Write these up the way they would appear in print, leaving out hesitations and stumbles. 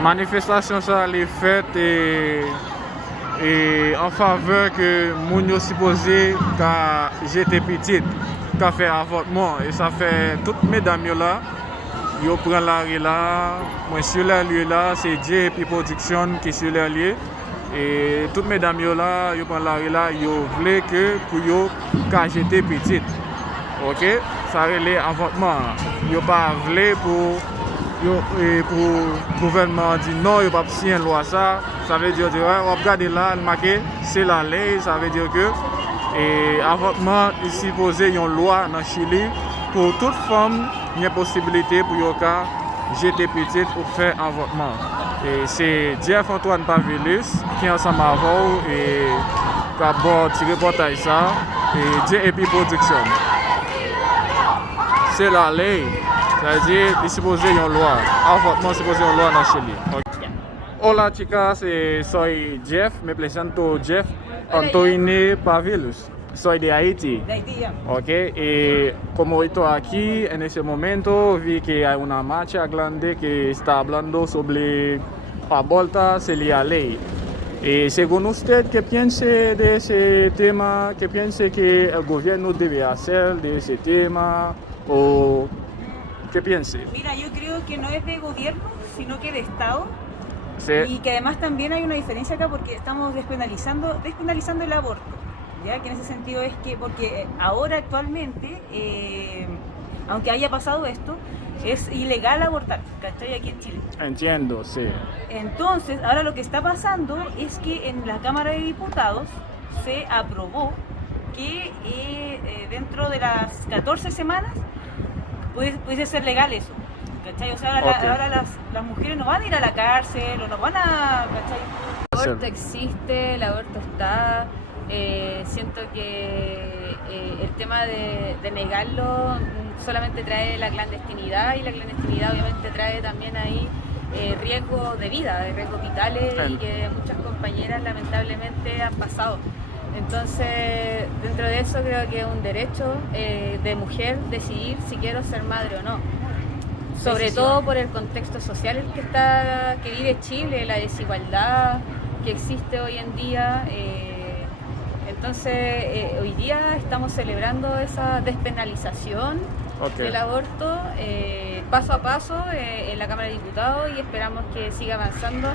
manifestation ça les faites et en faveur que moun yo supposé quand j'étais petite qu'a fait avortement et ça fait toutes mesdames yo là yo prend la rue là moi sur la lieu là c'est JP Production qui sur la lieu et toutes mesdames yo là yo prend la rue là yo voulait que pour yo quand j'étais petite. OK, ça relève avortement. Yo pas voulait pour gouvernement dit non, il pas signer loi ça veut dire on regarde là marqué c'est la loi, ça veut dire que et avortement il supposé une loi dans Chili pour toute femme il y a possibilité pour yo ka jeter petite pour faire avortement. Et c'est Jeff Antoine Pavelus qui est ensemble avec et qui a tiré reportage ça et JP Production. C'est la loi. C'est-à-dire, il est supposé une loi. Avortement, supposé une loi dans Chili. Okay. Hola chicas, soy Jeff, me presento Jeff Antoine Pavelus. Soy de Haití. De Haití, ya. Ok, y como estoy aquí en ese momento, vi que hay una marcha grande que está hablando sobre abortar sería ley. Según usted, ¿qué piensa de ese tema? ¿Qué piensa que el gobierno debe hacer de ese tema? ¿O qué piensa? Mira, yo creo que no es de gobierno, sino que de Estado. Sí. Y que además también hay una diferencia acá porque estamos despenalizando el aborto. ¿Ya? Que en ese sentido es que, porque ahora actualmente, aunque haya pasado esto, es ilegal abortar, ¿cachai? Aquí en Chile. Entiendo, sí. Entonces, ahora lo que está pasando es que en la Cámara de Diputados se aprobó que dentro de las 14 semanas puede ser legal eso, ¿cachai? O sea, ahora las mujeres no van a ir a la cárcel o no van a, ¿cachai? El aborto existe, el aborto está. Siento que el tema de negarlo solamente trae la clandestinidad y la clandestinidad obviamente trae también ahí riesgo de vida, riesgos vitales y que muchas compañeras lamentablemente han pasado. Entonces, dentro de eso creo que es un derecho de mujer decidir si quiero ser madre o no. Sobre todo por el contexto social en que vive Chile, la desigualdad que existe hoy en día. Entonces, hoy día estamos celebrando esa despenalización del aborto paso a paso en la Cámara de Diputados y esperamos que siga avanzando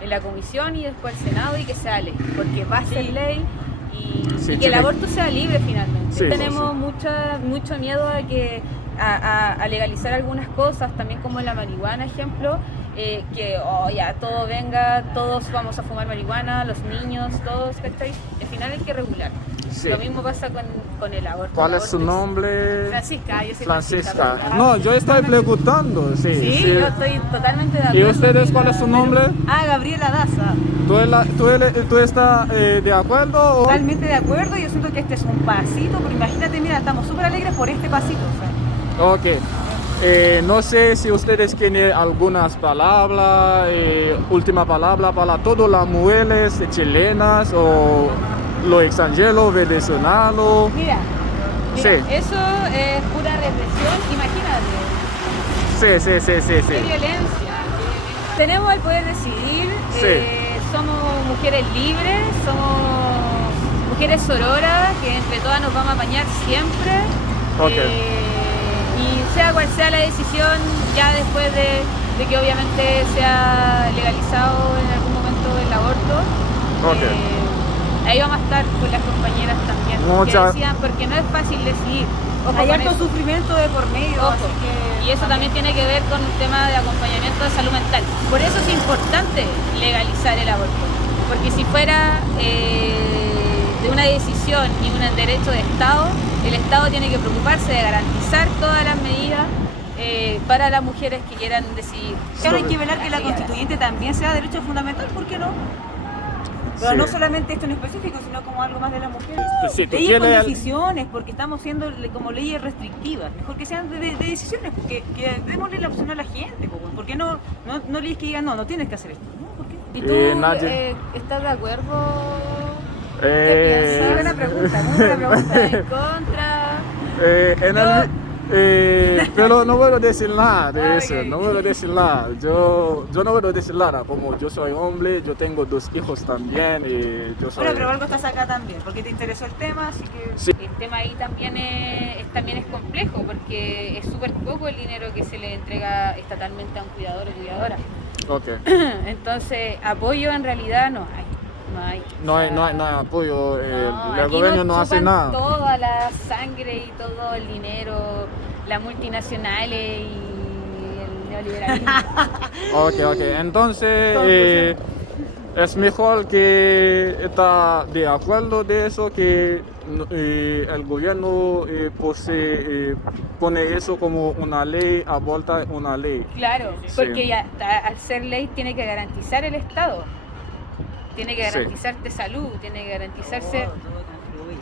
en la Comisión y después el Senado y que sea ley, porque va a ser ley y que el aborto sea libre finalmente. Sí, tenemos mucho miedo a legalizar algunas cosas, también como la marihuana, ejemplo. Que ya todo venga, todos vamos a fumar marihuana, los niños, todos, ¿cachai? Al final hay que regular. Sí. Lo mismo pasa con el aborto. ¿Cuál es su nombre? Francisca, yo soy Francisca. No, yo estoy preguntando. Sí, yo estoy totalmente de acuerdo. ¿Y ustedes cuál es su nombre? Gabriela Daza. ¿Tú estás de acuerdo? O? Totalmente de acuerdo, yo siento que este es un pasito, pero imagínate, mira, estamos súper alegres por este pasito. O sea. Ok. No sé si ustedes tienen algunas palabras, última palabra para todas las mujeres chilenas o los extranjeros, venezolanos. Mira, sí. Eso es pura represión, imagínate. Sí. Qué violencia. Tenemos el poder decidir, somos mujeres libres, somos mujeres sororas, que entre todas nos vamos a apañar siempre. Y sea cual sea la decisión, ya después de que obviamente sea legalizado en algún momento el aborto, ahí vamos a estar con las compañeras también, que decían, porque no es fácil decidir. Hay harto sufrimiento de por medio. Así que, y eso también tiene que ver con el tema de acompañamiento de salud mental. Por eso es importante legalizar el aborto, porque si fuera de una decisión y un derecho de Estado, el Estado tiene que preocuparse de garantizar todas las medidas para las mujeres que quieran decidir. Ahora hay que velar que la constituyente también sea derecho fundamental, ¿por qué no? Pero no solamente esto en específico, sino como algo más de las mujeres. Leyes con decisiones, porque estamos siendo como leyes restrictivas. Mejor que sean de decisiones, porque que démosle la opción a la gente. ¿Por qué no leyes que digan, no tienes que hacer esto? ¿No? ¿Por qué? ¿Y tú estás de acuerdo? ¿Qué piensas? Muy buena pregunta, muy buena pregunta. ¿En contra? Pero no puedo decir nada de eso, Ok. no puedo decir nada. Yo no puedo decir nada, como yo soy hombre, yo tengo 2 hijos también y yo soy... Bueno, pero algo estás acá también, porque te interesó el tema, así que... Sí. El tema ahí también es complejo porque es súper poco el dinero que se le entrega estatalmente a un cuidador o cuidadora. Ok. Entonces, apoyo en realidad no hay. No hay apoyo, No, el aquí gobierno no nos hace chupan nada. toda la sangre y todo el dinero, las multinacionales y el neoliberalismo. Ok. Entonces, es mejor que está de acuerdo de eso, que el gobierno pone eso como una ley, aborta una ley. Claro, Sí. porque ya al ser ley tiene que garantizar el Estado. Tiene que Sí. garantizarte salud, tiene que garantizarse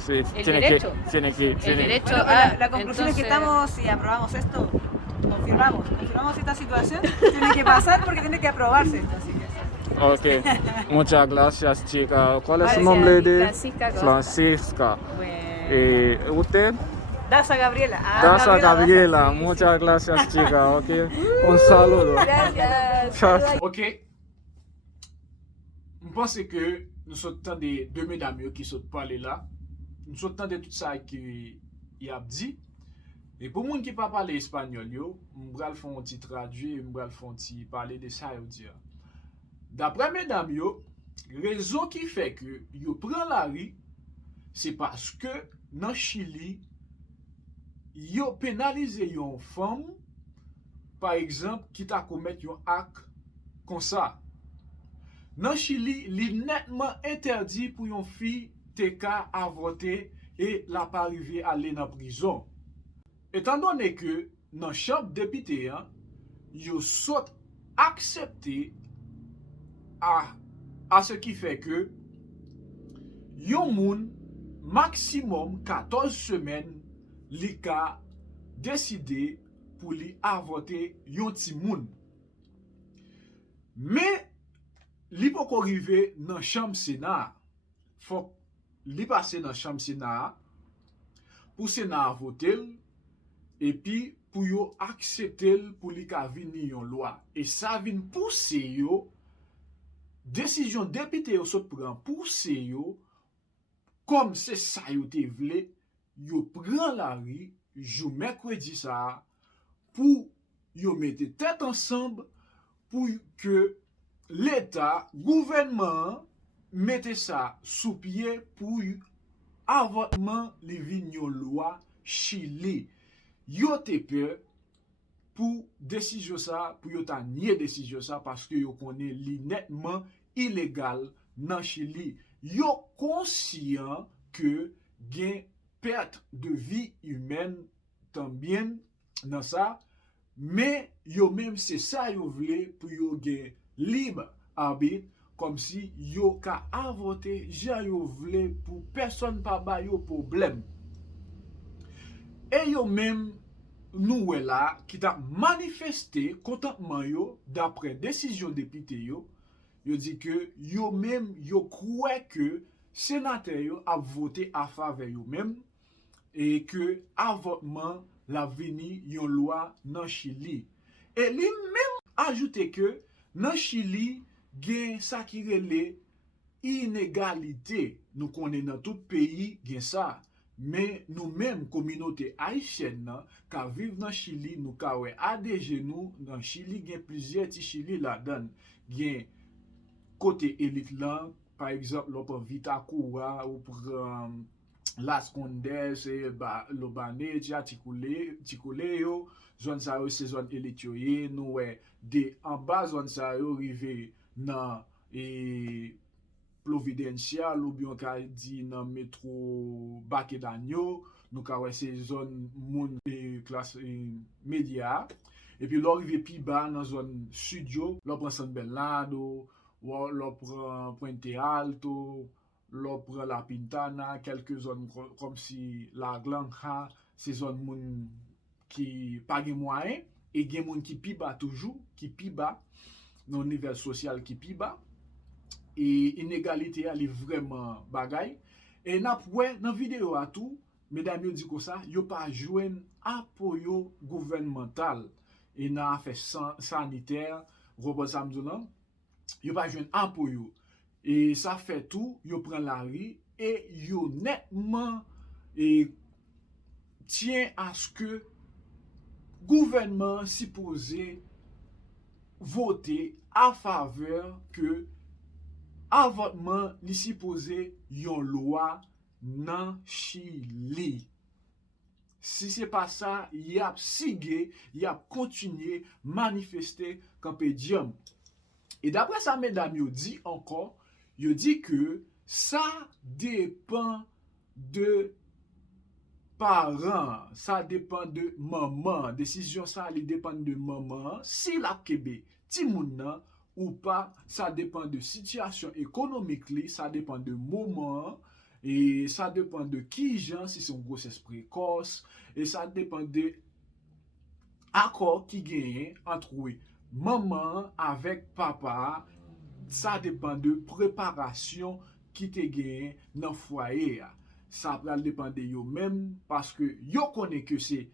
Sí, el tiene derecho. tiene que, el derecho Bueno, a... la conclusión es que entonces- estamos, si aprobamos esto, confirmamos esta situación, tiene que pasar porque tiene que aprobarse esto, así que... Ok, muchas gracias, chica. ¿Cuál es su Gracias, nombre de? Francisca Costa. Francisca. Bueno. ¿Usted? Daza Gabriela. Daza Gabriela. Daza, sí, Muchas gracias, chica. Ok, un saludo. Gracias. Ciao. Ok, je pense que nous sommes temps de deux mesdames qui sont parlé là. Nous sommes temps de tout ça qui y a dit. Et pour moun qui pas parler espagnol yo, m'bral font un petit traduit, m'bral font un petit parler de ça yo dire. D'après mesdames yo, raison qui fait que yo prend la rue, c'est parce que dans Chili, yo pénalisé yon femme, par exemple, qui t'a commettre yon acte comme ça. Dans Chili, li nettement interdit pour yon fille te ka avorter et la pas arriver à aller dans prison. Étant donné que dans chambre député, hein, yo saute accepté à ce qui fait que yon moun maximum 14 semaines li ka décidé pour li avorter yon ti moun. Mais li pou ko rive nan chambre Sénat. Faut li passe dans chambre Sénat pour Sénat voter et puis pour yo accepter pour li ka vini yon loi. Et ça vin pousse yo décision député yo sot pran pousse yo comme c'est ça yo te vle, yo pran la rue jou mercredi ça pour yo mette tête ensemble pour que l'État, gouvernement, mette ça sous pied pour avortement li vin yon loi Chili. Yo te peur pour décision ça, pour yo ta nié décision ça parce que yo connaît li nettement illégal dans Chili. Yo conscient que gen perte de vie humaine tambien dans ça, mais yo même c'est ça yo vle pour yo gen libre arbitre comme si yo ka avorter jan yo vle pour personne pa ba yo problème. Et yo même nou wè la qui t'a manifesté contentement yo d'après décision député yo dit que yo même yo croit que sénateur yo a voté à faveur yo même et que avortement la vini yon loi dans Chili. Et li même ajouté que dans Chili gen ça qui relè inégalité. Nous connaissons dans tout pays gen ça. Mais nous-mêmes, communauté haïtienne, qui vivent dans Chili, nous avons ADG nous, dans Chili, il y a plusieurs petits Chili là-dedans. Il y a côté élite là, par exemple, l'on prend Vitacura, ou pour Las Condes, Lobané, Ticoulé, zone ça c'est zone élite nous de en bas zone ça arrivé dans Providencial ou bien ka di nan métro Bakedanyo, nous ka wè c'est zone moun classe média. Et puis l'arrivé pi bas dans zone studio, l'on prend San Bernardo, l'on prend Puente Alto, l'on prend La Pintana, quelques zones comme si La Granja, c'est zone moun qui pas gen moyen et gen moun qui pi bas toujours, qui pi bas dans niveau social qui pi bas. Et inégalité elle est vraiment bagay et n'a ouais dans vidéo à tout mesdames yo dit comme ça, yo pas joindre appui gouvernemental et dans affaire sanitaire, robot samdoulan, yo pas joindre appui. Et ça fait tout, yo prend la rue et yo nettement et tient à ce que gouvernement supposé voter à faveur que avortement li supposé yon loi nan Chili. Si c'est pas ça, y a sigé, y a continué manifester campé diam. Et d'après ça, mesdames, yo dit encore, yo dit que ça dépend de parents, ça dépend de maman. Décision ça li dépend de maman. Si la kebe ti moun nan ou pas, ça dépend de situation économique li, ça dépend de moment et ça dépend de qui gens si c'est une grossesse précoce et ça dépend de accord qui gagne entre maman avec papa, ça dépend de préparation qui te gagne dans foyer. Ça va dépendre de yo même parce que yo connaît que c'est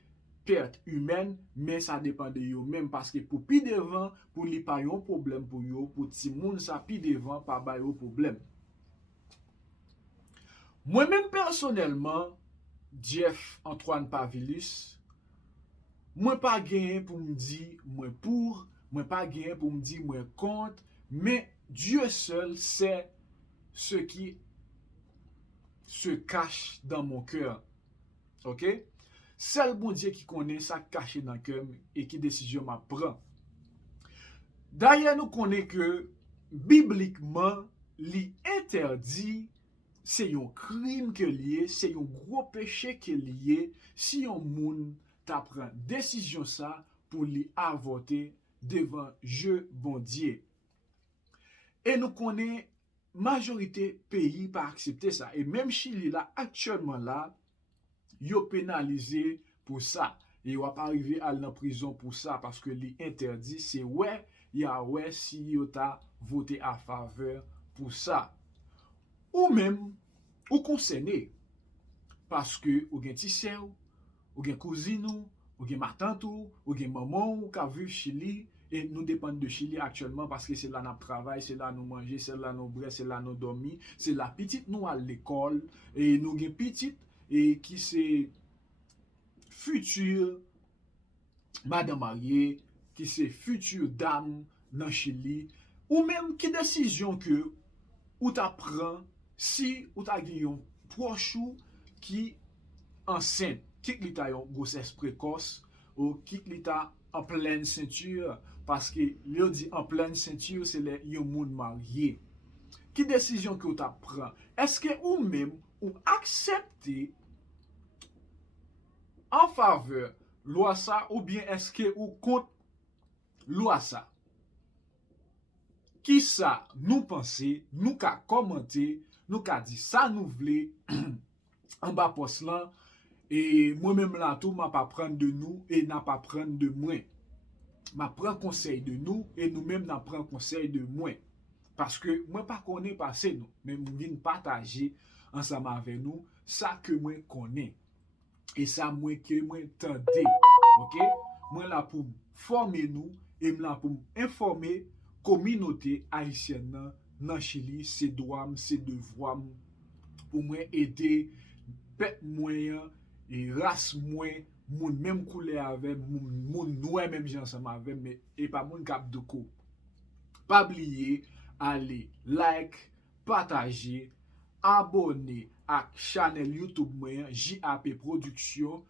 perte humaine, mais ça dépend de yo même parce que pour pi devant, pour li pa yon problème pour yo, pour ti moun ça pi devant pa ba yo problème. Moi-même personnellement, Jeff Antoine Pavillus, moi pas gagné pour me dire moi pour, moi pas gagné pour me dire moi contre, mais Dieu seul sait ce qui se cache dans mon cœur. OK? Seul bon Dieu qui connaît ça caché dans le cœur et qui décision m'a prend. D'ailleurs, nous connaissons que bibliquement, l'interdit, c'est un crime que lié, c'est un gros péché que lié si un monde t'apprend décision ça pour lui avorter devant Dieu bon Dieu. Et nous connaissons majorité pays pas accepter ça et même Chili là actuellement là yo pénalisé pour ça et yo pas arrivé à la prison pour ça parce que l'interdit c'est ouais si yo ta voté à faveur pour ça ou même ou concerné parce que ou gen ti sœur ou gen cousine ou gen ma tante ou gen maman ou ka vu Chili. Et nous dépendons de Chili actuellement parce que c'est là nous travaillons, c'est là nous manger, c'est là nous boire, c'est là nous dormir, c'est la petite nous à l'école et nous avons petite et qui c'est future madame mariée, qui c'est future dame dans Chili ou même qui décision que ou t'apprend si ou t'a un proche qui enceinte, qui l'état une grossesse précoce ou qui l'état en pleine ceinture parce que lui dit en pleine ceinture c'est les yon moun marié. Qui décision que tu prend? Est-ce que ou même ou accepter en faveur loi ça ou bien est-ce que ou contre loi ça? Qui ça nous penser, nous ka commenter, nous ka dit ça nous vle en bas post là et moi-même là tout m'a pas prendre de nous et n'a pas prendre de moi. M'a prend conseil de nous et nous-mêmes n'a prend conseil de moi parce que moi pas connais passé nous mais nous vinn partager ensemble avec nous ça que moi connais et ça moi que moi tendez. OK? Moi là pour former nous et là pour informer communauté haïtienne dans Chili, c'est droit, c'est devoir pour moi aider peuple moyen et race moins moun même couleur avec moun noir même gens ensemble avec mais et pas moun cap de coup. Pas oublier aller like, partager, abonner à channel YouTube moyen JAP Production,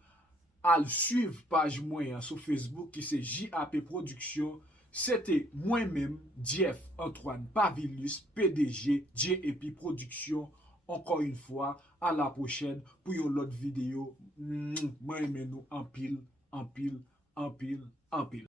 al suivre page moyen sur Facebook qui c'est JAP Production. C'était moi-même Jeff Antoine Pavillus PDG JAP Production. Encore une fois, à la prochaine pour une autre vidéo. Moi, nous en pile.